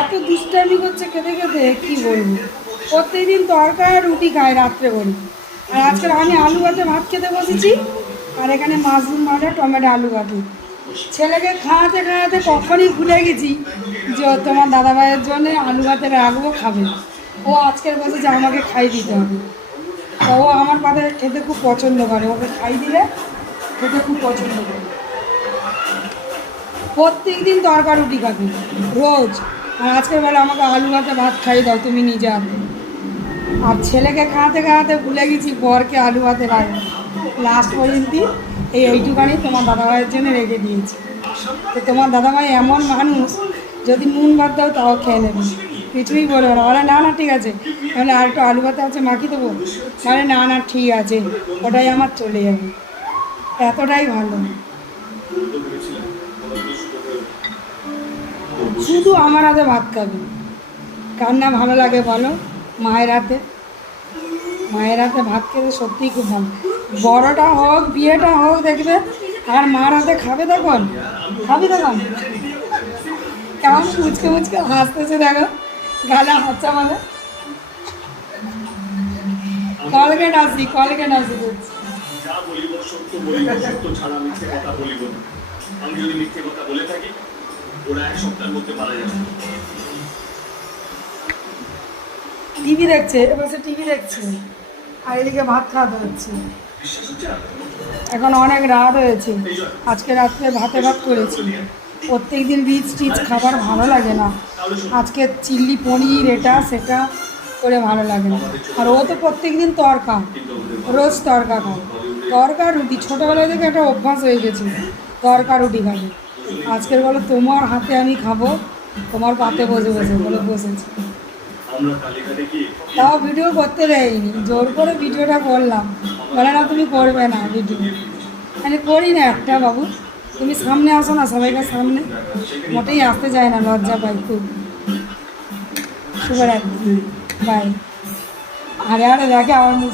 এত দুষ্টামি করছে খেতে খেতে কি বলবো। প্রত্যেকদিন তরকারি রুটি খায় রাত্রে বলি। আর আজকে আমি আলু ভাতে ভাত খেতে বসেছি, আর এখানে মাশরুম মাঠে টমেটো আলু ভাতে। ছেলেকে খাওয়াতে খাওয়াতে কখনই ভুলে গেছি যে তোমার দাদাভাইয়ের জন্য আলু ভাতে রাখবো, খাবে। ও আজকের বসে যে আমাকে খাই দিতে হবে। ও আমার পাতে খেতে খুব পছন্দ করে, ওকে খাই দিলে খেতে খুব পছন্দ করে। প্রত্যেক দিন তরকারি রুটি খাবে রোজ, আর আজকের বেলা আমাকে আলু ভাতে ভাত খাই দাও তুমি নিজে হাতে। আর ছেলেকে খাওয়াতে খাওয়াতে ভুলে গেছি বরকে আলু ভাতে রাখবো। লাস্ট পর্যন্ত এইটুখানি তোমার দাদাভাইয়ের জন্য রেখে দিয়েছি। তো তোমার দাদাভাই এমন মানুষ, যদি নুন ভাত দাও তাও খেয়ে নেবে, কিছুই বলবে না। বলে না না ঠিক আছে, তাহলে আর একটু আলু ভাতে আছে মাখি দেবো, বলে না না ঠিক আছে, ওটাই আমার চলে যাবে। এতটাই ভালো, শুধু আমার হাতে ভাত খাবে। কার না ভালো লাগে বলো? মায়ের হাতে, মায়ের হাতে ভাত খেতে সত্যিই খুব ভালো। বড়টা হোক বিয়েটা হোক দেখবে, আর মার হাতে খাবে তখন, খাবি তখন কেমন মুচকে মুচকে হাসতেছে, দেখো গালে হাতটা মানে কলকে নাচি করছি। আমি যদি মিথ্যে কথা বলে থাকি, ওরা এক সপ্তাহের মধ্যে মারা যাবে। টিভি দেখছে, এবার টিভি দেখছে, আর এদিকে ভাত খাওয়াতে হচ্ছে। এখন অনেক রাত হয়েছে, আজকে রাত্রে ভাতে ভাত করেছি। প্রত্যেক দিন রিচ টিচ খাবার ভালো লাগে না, আজকে চিল্লি পনির এটা সেটা করে ভালো লাগে না। আর ও তো প্রত্যেক দিন তরকা, রোজ তরকা খায়, তরকা রুটি। ছোটোবেলা থেকে একটা অভ্যাস হয়ে গেছে তরকা রুটি খাবে। আজকের বলো তোমার হাতে আমি খাবো, তোমার পাতে বসে বসে বলে বসেছি। তাও ভিডিও করতে দেয়নি, জোর করে ভিডিওটা করলাম, বলে না তুমি করবে না ভিডিও। মানে করি না একটা, বাবু তুমি সামনে আসো না, সবাইকার সামনে মোটেই আসতে চায় না, লজ্জা পাই খুব। শুভরাত্রি, বাই। আরে আরে দেখে আমার মুখ